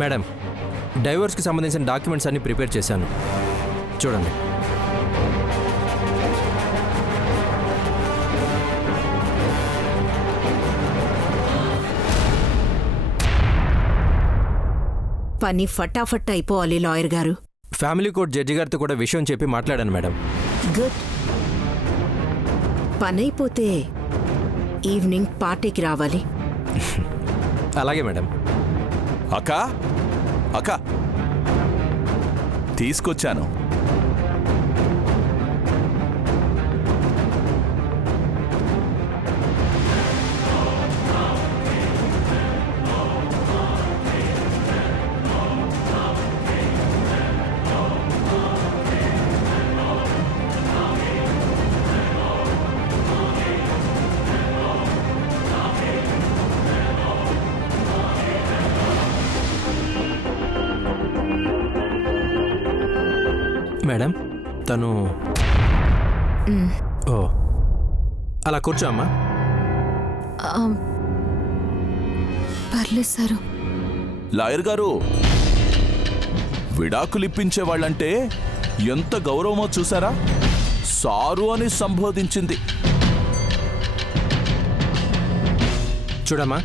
Madam, డైవోర్స్కి సంబంధించిన documents అన్ని prepare చేశాను, చూడండి. పని ఫటాఫట్ అయిపోవాలి లాయర్ గారు. ఫ్యామిలీ కోర్ట్ జడ్జి గారితో కూడా విషయం చెప్పి మాట్లాడాను మేడం. గుడ్. పనైపోతే ఈవినింగ్ పార్టీకి రావాలి. అలాగే మేడం. అక్క అక్క తీసుకొచ్చాను. మేడం, తను ఓ అలా కూర్చో అమ్మా. పర్లేదు సారు. లాయర్ గారు, విడాకులిప్పించే వాళ్ళంటే ఎంత గౌరవమో చూసారా? సారు అని సంబోధించింది. చూడమ్మా,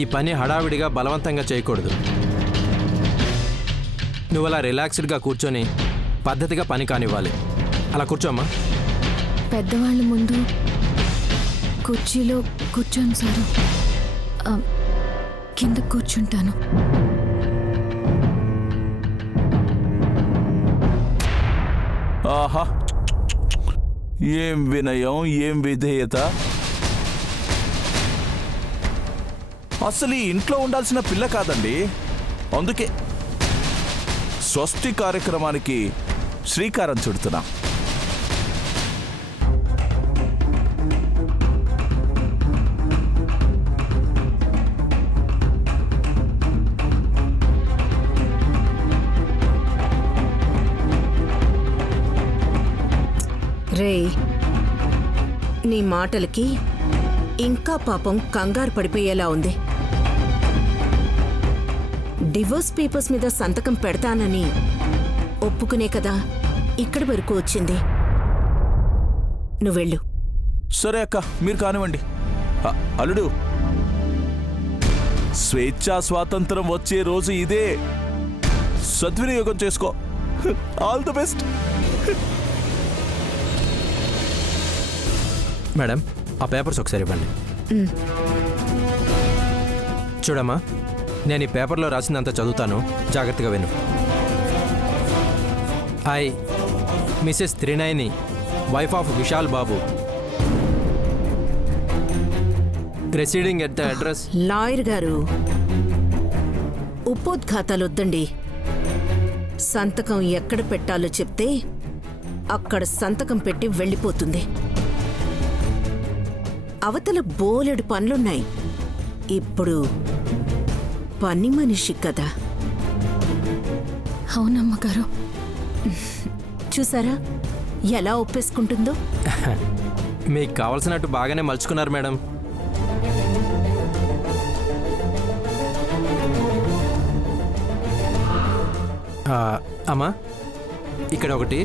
ఈ పని హడావిడిగా బలవంతంగా చేయకూడదు. నువ్వు అలా రిలాక్స్డ్గా కూర్చొని పద్ధతిగా పని కానివ్వాలి. అలా కూర్చోమ్మా. పెద్దవాళ్ళ ముందు కుర్చీలో కూర్చోను సారు. కింద కూర్చుంటాను. ఆహా, ఏం వినయం, ఏం విధేయత. అసలు ఈ ఇంట్లో ఉండాల్సిన పిల్ల కాదండి. అందుకే స్వస్తి కార్యక్రమానికి శ్రీకారం చుడుతున్నా. రే, నీ మాటలకి ఇంకా పాపం కంగారు పడిపోయేలా ఉంది. డివోర్స్ పేపర్స్ మీద సంతకం పెడతానని ఒప్పుకునే కదా ఇక్కడి వరకు వచ్చింది. నువ్వెళ్ళు. సరే అక్క, మీరు కానివ్వండి. అల్లుడు, స్వేచ్ఛా స్వాతంత్రం వచ్చే రోజు ఇదే. సద్వినియోగం చేసుకో. All the best. మేడం, ఆ పేపర్స్ ఒకసారి ఇవ్వండి. చూడమ్మా, నేను ఈ పేపర్లో రాసిందంతా చదువుతాను, జాగ్రత్తగా విను. I, Mrs Trinayani, wife of Vishal Babu, residing at the address. Lawyer గారు, ఉపోద్ఘాతాలొద్దండి. సంతకం ఎక్కడ పెట్టాలో చెప్తే అక్కడ సంతకం పెట్టి వెళ్ళిపోతుంది. అవతల బోలెడు పనులున్నాయి. ఇప్పుడు పని మనిషి కదా. అవునమ్మగారు. చూసారా ఎలా ఒప్పేసుకుంటుందో? మీకు కావాల్సినట్టు బాగానే మలుచుకున్నారు మేడం. అమ్మా, ఇక్కడ ఒకటి,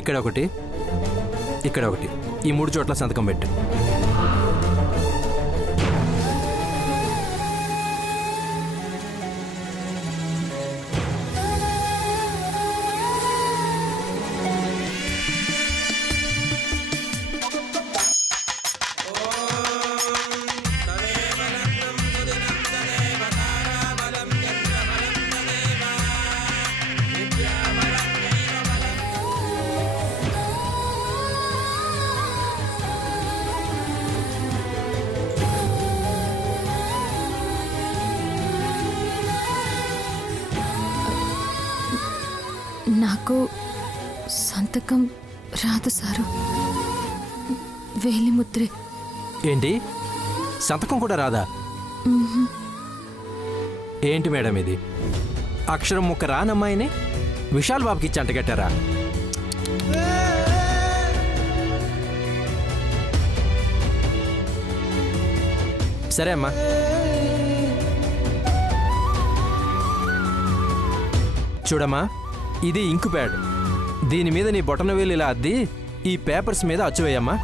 ఇక్కడ ఒకటి, ఇక్కడ ఒకటి, ఈ 3 చోట్ల సంతకం పెట్టు. నాకు సంతకం రాదు సారు. వేలిముద్రే. ఏంటి, సంతకం కూడా రాదా? ఏంటి మేడం ఇది? అక్షరం ముక్క రానమ్మాయిని విశాల్ బాబుకి ఇచ్చి అంటగట్టారా? సరే అమ్మా, చూడమ్మా, ఇది ఇంకు ప్యాడ్. దీని మీద నీ బొటనవేలు ఇలా అద్ది ఈ పేపర్స్ మీద అచ్చువేయమ్మా.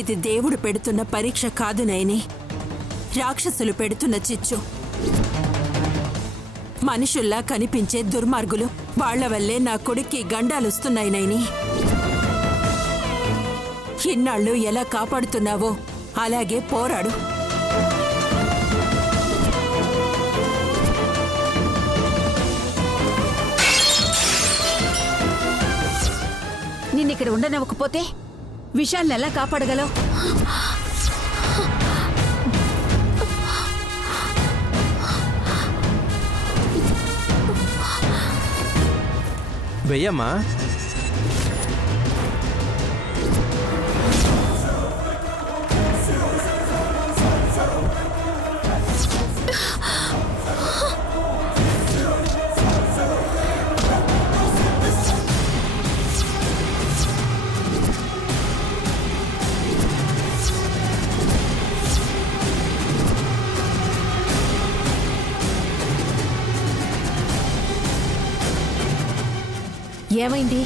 ఇది దేవుడు పెడుతున్న పరీక్ష కాదు నైని, రాక్షసులు పెడుతున్న చిచ్చు. మనుషుల్లా కనిపించే దుర్మార్గులు, వాళ్ల వల్లే నా కొడుక్కి గండాలొస్తున్నాయి నైని. ఇన్నాళ్ళు ఎలా కాపాడుతున్నావో అలాగే పోరాడు. నిన్నిక్కడ ఉండనివ్వకపోతే విశాల్ని ఎలా కాపాడగలవు? వెయ్యమ్మా. ఏమైంది?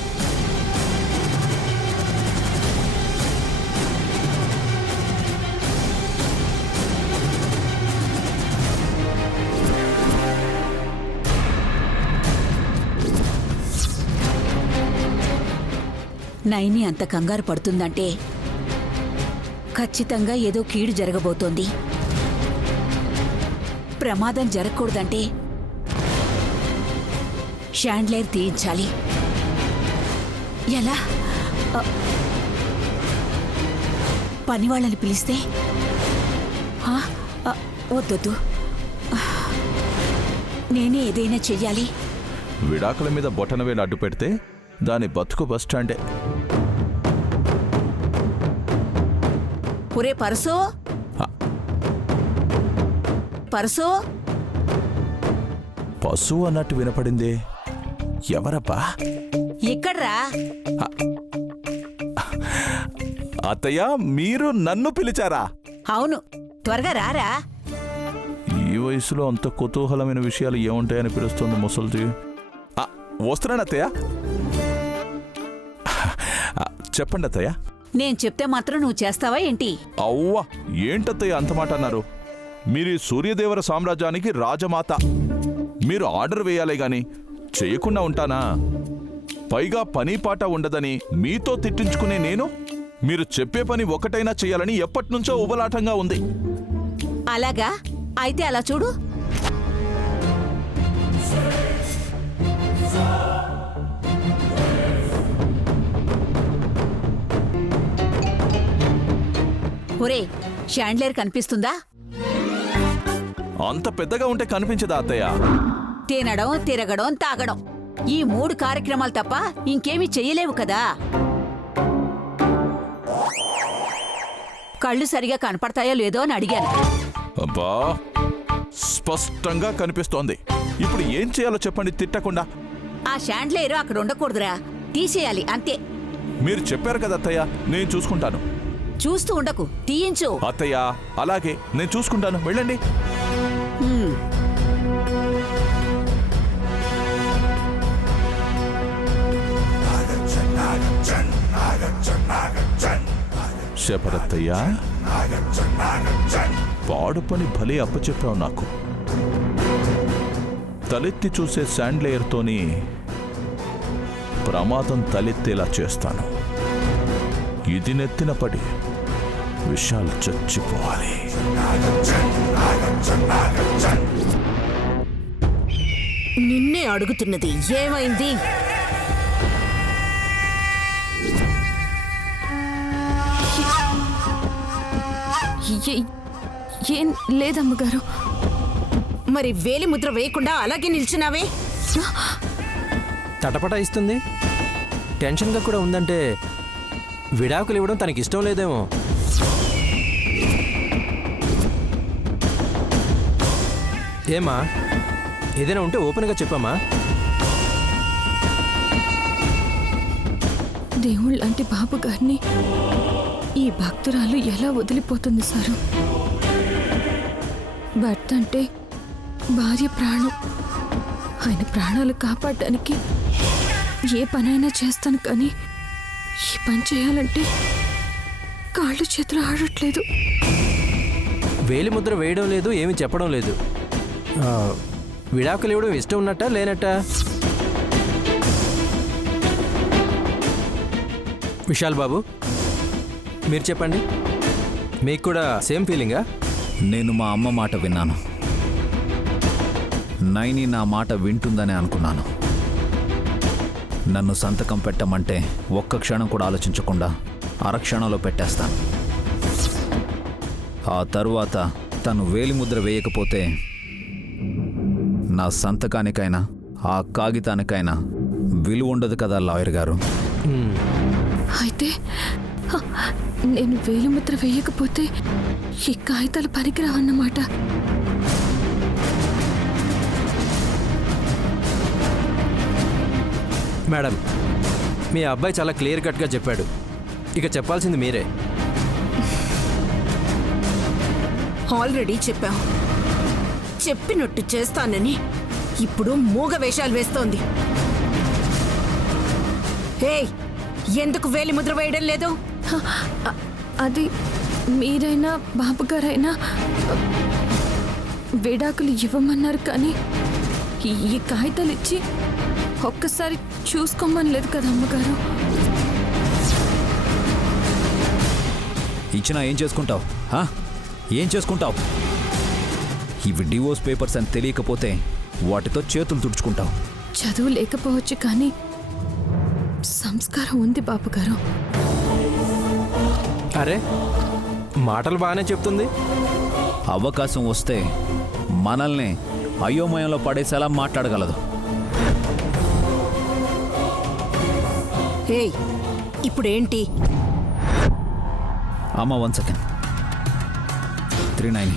నైని అంత కంగారు పడుతుందంటే ఖచ్చితంగా ఏదో కీడు జరగబోతోంది. ప్రమాదం జరగకూడదంటే షాండ్లైర్ తీయించాలి. ఎలా? పనివాళ్ళని పిలిస్తే? వద్దొద్దు, నేనే ఏదైనా చెయ్యాలి. విడాకుల మీద బొటనవేలు అడ్డు పెడితే దాని బతుకు బస్టాండే. ఒరే పరసో, పరసో. పశువు అన్నట్టు వినపడింది. ఎవరబ్బా? ఇక్కడ్రా. అత్తయ్య, మీరు నన్ను పిలిచారా? అవును, త్వరగా రారా. ఈ వయసులో అంత కుతూహలమైన విషయాలు ఏముంటాయని పిలుస్తుంది ముసల్ది. వస్తున్నాను అత్తయ్య. చెప్పండి అత్తయ్య. నేను చెప్తే మాత్రం నువ్వు చేస్తావా ఏంటి? అవ్వా, ఏంటత్తయ్య అంత మాట అన్నారు? మీరు ఈ సూర్యదేవర సామ్రాజ్యానికి రాజమాత. మీరు ఆర్డర్ వేయాలే గాని చేయకుండా ఉంటానా? పైగా పని పాట ఉండదని మీతో తిట్టించుకునే నేను మీరు చెప్పే పని ఒకటైనా చేయాలని ఎప్పటినుంచో ఉబలాటంగా ఉంది. అలాగా? అయితే అలా చూడు. ఒరే షాండ్లేర్ కనిపిస్తుందా? అంత పెద్దగా ఉంటే కనిపించదా అత్తయ్య? తినడం, తిరగడం, తాగడం ఈ 3 కార్యక్రమాలు తప్ప ఇంకేమీ చెయ్యలేవు కదా. కళ్ళు సరిగా కనపడతాయో లేదో అని అడిగాను. అబ్బా, స్పష్టంగా కనిపిస్తోంది. ఇప్పుడు ఏం చేయాలో చెప్పండి తిట్టకుండా. ఆ షాండ్లేరు అక్కడ ఉండకూడదురా, తీసేయాలి అంతే. మీరు చెప్పారు కదా అత్తయ్య, నేను చూసుకుంటాను. చూస్తూ ఉండకు, తీయించు. అత్తయ్య అలాగే, నేను చూసుకుంటాను, వెళ్ళండి. శపరత్తయ్య, పాడు పని భలే అప్పచెప్పావు నాకు. తలెత్తి చూసే శాండ్లేయర్తోని ప్రమాదం తలెత్తేలా చేస్తాను. ఇది నెత్తిన పడి విషాలు చచ్చిపోవాలి. నిన్నే అడుగుతున్నది, ఏమైంది? ఏం లేదమ్మగారు. మరి వేలి ముద్ర వేయకుండా అలాగే నిల్చున్నావే? తటపట ఇస్తుంది, టెన్షన్గా కూడా ఉందంటే విడాకులు ఇవ్వడం తనకి ఇష్టం లేదేమో. ఏమా, ఏదైనా ఉంటే ఓపెన్గా చెప్పమ్మా. దేవుళ్ళ లాంటి బాబు గారిని ఈ భక్తురాలు ఎలా వదిలిపోతుంది సారు? భర్త అంటే భార్య ప్రాణం. ఆయన ప్రాణాలు కాపాడడానికి ఏ పనైనా చేస్తాను, కానీ ఈ పని చేయాలంటే కాళ్ళు చేతులు ఆడట్లేదు. వేలి ముద్ర వేయడం లేదు, ఏమీ చెప్పడం లేదు. విడాకులు ఇవ్వడం ఇష్టం ఉన్నట్టా లేనట్టా? విశాల్ బాబు, మీరు చెప్పండి, మీకు కూడా సేమ్ ఫీలింగా? నేను మా అమ్మ మాట విన్నాను. నైని నా మాట వింటుందని అనుకున్నాను. నన్ను సంతకం పెట్టమంటే ఒక్క క్షణం కూడా ఆలోచించకుండా అరక్షణంలో పెట్టేస్తాను. ఆ తరువాత తను వేలిముద్ర వేయకపోతే నా సంతకానికైనా ఆ కాగితానికైనా విలువ ఉండదు కదా లాయర్ గారు. అయితే నేను వేలిముద్ర వేయకపోతే ఈ కాగితాలు పనికిరావన్నమాట. మేడం, మీ అబ్బాయి చాలా క్లియర్ కట్గా చెప్పాడు. ఇక చెప్పాల్సింది మీరే. ఆల్రెడీ చెప్పావు, చెప్పినట్టు చేస్తానని. ఇప్పుడు మూగ వేషాలు వేస్తోంది. ఏయ్, ఎందుకు వేలి ముద్ర వేయడం లేదు? అది మీరైనా బాబుగారైనా విడాకులు ఇవ్వమన్నారు, కానీ ఈ కాగితాలు ఇచ్చి ఒక్కసారి చూసుకోమని లేదు కదా అమ్మగారు. ఇచ్చినా ఏం చేసుకుంటావు? ఏం చేసుకుంటావు? ఇవి డివోర్స్ పేపర్స్ అని తెలియకపోతే వాటితో చేతులు తుడుచుకుంటావు. చదువు లేకపోవచ్చు, కానీ సంస్కారం ఉంది బాబుగారు. అరే, మాటలు బాగానే చెప్తుంది. అవకాశం వస్తే మనల్ని అయోమయంలో పడేసేలా మాట్లాడగలదు. ఏయ్, ఇప్పుడేంటి? అమ్మ 1 సెకండ్. 39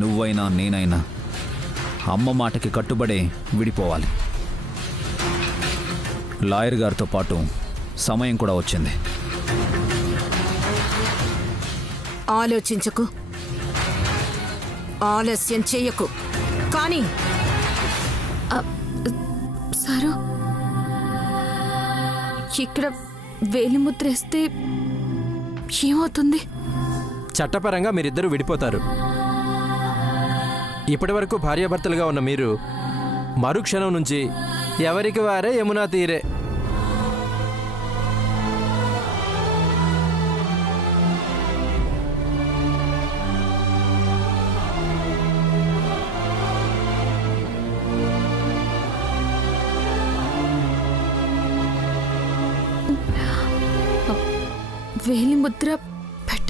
నువ్వైనా నేనైనా అమ్మ మాటకి కట్టుబడే విడిపోవాలి. లాయర్ గారితో పాటు సమయం కూడా వచ్చింది. ఆలోచించకు, ఆలస్యం చెయ్యకు. కానీ సారు, ఇక్కడ వేలిముద్ర వేస్తే ఏమవుతుంది? చట్టపరంగా మీరిద్దరూ విడిపోతారు. ఇప్పటి వరకు భార్యాభర్తలుగా ఉన్న మీరు మరుక్షణం నుంచి ఎవరికి వారే యమునా తీరే. వేలిముద్ర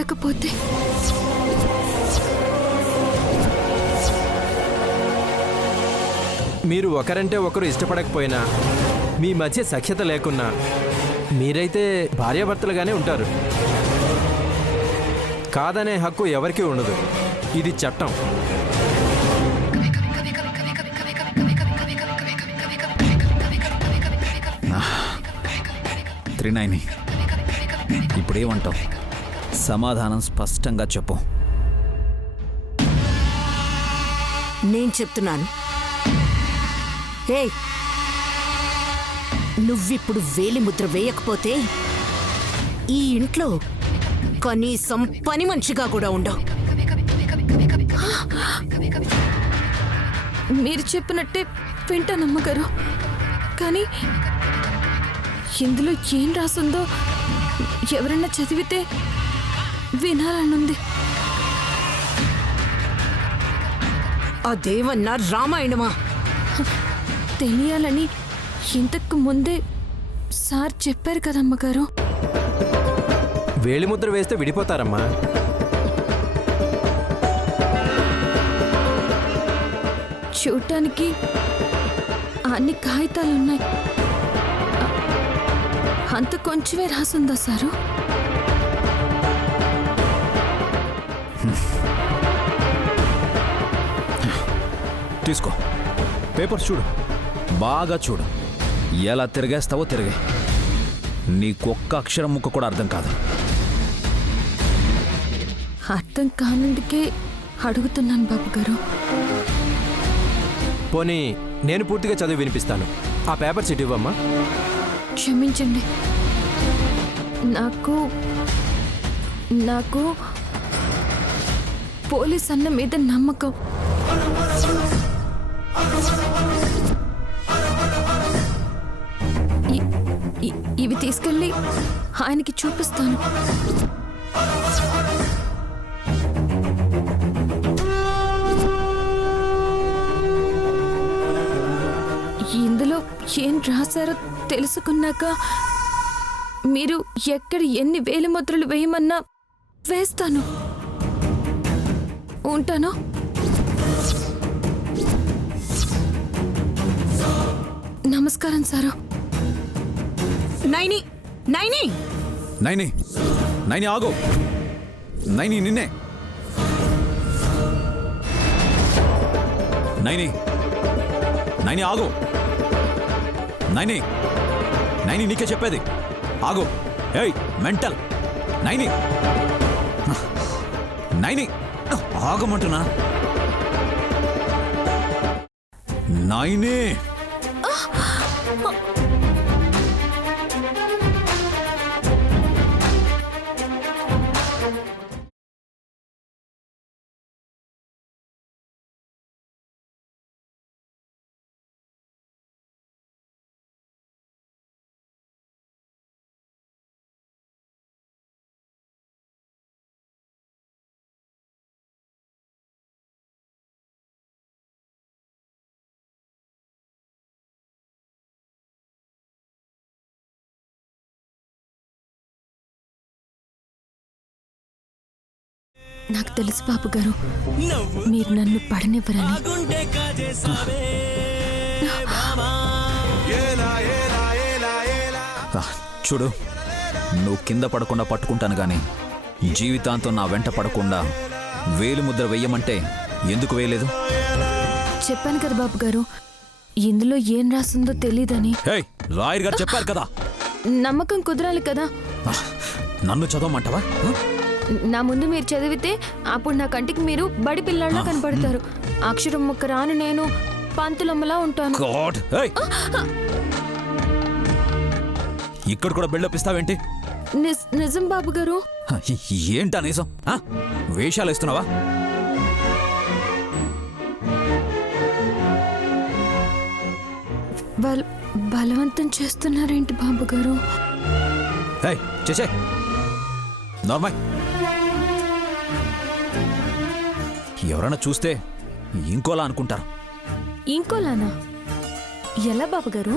పట్టకపోతే మీరు ఒకరంటే ఒకరు ఇష్టపడకపోయినా మీ మధ్య సఖ్యత లేకున్నా మీరైతే భార్యాభర్తలుగానే ఉంటారు. కాదనే హక్కు ఎవరికీ ఉండదు. ఇది చట్టం. త్రినాయని, ఇప్పుడేమంటావు? సమాధానం స్పష్టంగా చెప్పు. నేను చెప్తున్నాను. ఏయ్, నువ్విప్పుడు వేలిముద్ర వేయకపోతే ఈ ఇంట్లో కనీసం పని మనిషిగా కూడా ఉండవు. మీరు చెప్పినట్టే వింటానమ్మగారు. కానీ ఇందులో ఏం రాసుందో ఎవరన్నా చదివితే వినాలనుంది. అదేమన్నా రామాయణమా? తెలియాలని ఇంతకు ముందే సార్ చెప్పారు కదమ్మగారు. వేలిముద్ర వేస్తే విడిపోతారమ్మా. చూడటానికి అన్ని కాగితాలున్నాయి. అంత కొంచెమే రాసుందా సారు? తీసుకో, పేపర్స్ చూడు, బాగా చూడు. ఎలా తిరిగేస్తావో తిరిగే. నీకొక్క అక్షరం ముక్క కూడా అర్థం కాదు. అర్థం కానందుకే అడుగుతున్నాను బాబుగారు. పోనీ నేను పూర్తిగా చదివి వినిపిస్తాను. ఆ పేపర్స్ ఇటు ఇవ్వమ్మా. క్షమించండి. నాకు పోలీస్ అన్న మీద నమ్మకం. ఇవి తీసుకెళ్ళి ఆయనకి చూపిస్తాను. ఇందులో ఏం రాశారో తెలుసుకున్నాక మీరు ఎక్కడ ఎన్ని వేలిముద్రలు వేయమన్నా వేస్తాను. ఉంటాను. నమస్కారం సారు. నైని, నైని, నైని, నైని ఆగు. నైని, నిన్నే. నైని, నైని ఆగు. నైని, నైని నీకే చెప్పేది, ఆగు. ఏయ్ మెంటల్ నైని, నైని ఆగమంటున్నా. నైని, నాకు తెలుసు బాబు గారు, మీరు నన్ను పడనివ్వరని. చూడు, నువ్వు కింద పడకుండా పట్టుకుంటాను గాని జీవితాంతం నా వెంట పడకుండా వేలిముద్ర వెయ్యమంటే ఎందుకు వేయలేదు? చెప్పాను కదా బాబు గారు, ఇందులో ఏం రాసిందో తెలీదని. ఏయ్, లాయర్ గారు చెప్పారు కదా. నమ్మకం కుదరాలి కదా. నన్ను చదవమంటావా? నా ముందు మీరు చదివితే అప్పుడు నా కంటికి మీరు బడి పిల్లల్లా కనపడతారు. అక్షరం ముక్క రాను నేను పంతులమ్మలా ఉంటాను. గాడ్, ఏయ్, ఇక్కడ కూడా బిల్డప్ ఇస్తావేంటి? నిజం బాబు గారు. ఏంటా నిజం? వేషాలు ఇస్తున్నావా? బలవంతం చేస్తున్నారేంటి బాబు గారు? చేసే నార్మల్. ఎవరైనా చూస్తే ఇంకోలా అనుకుంటారు. ఇంకోలానా? ఎలా బాబు గారు?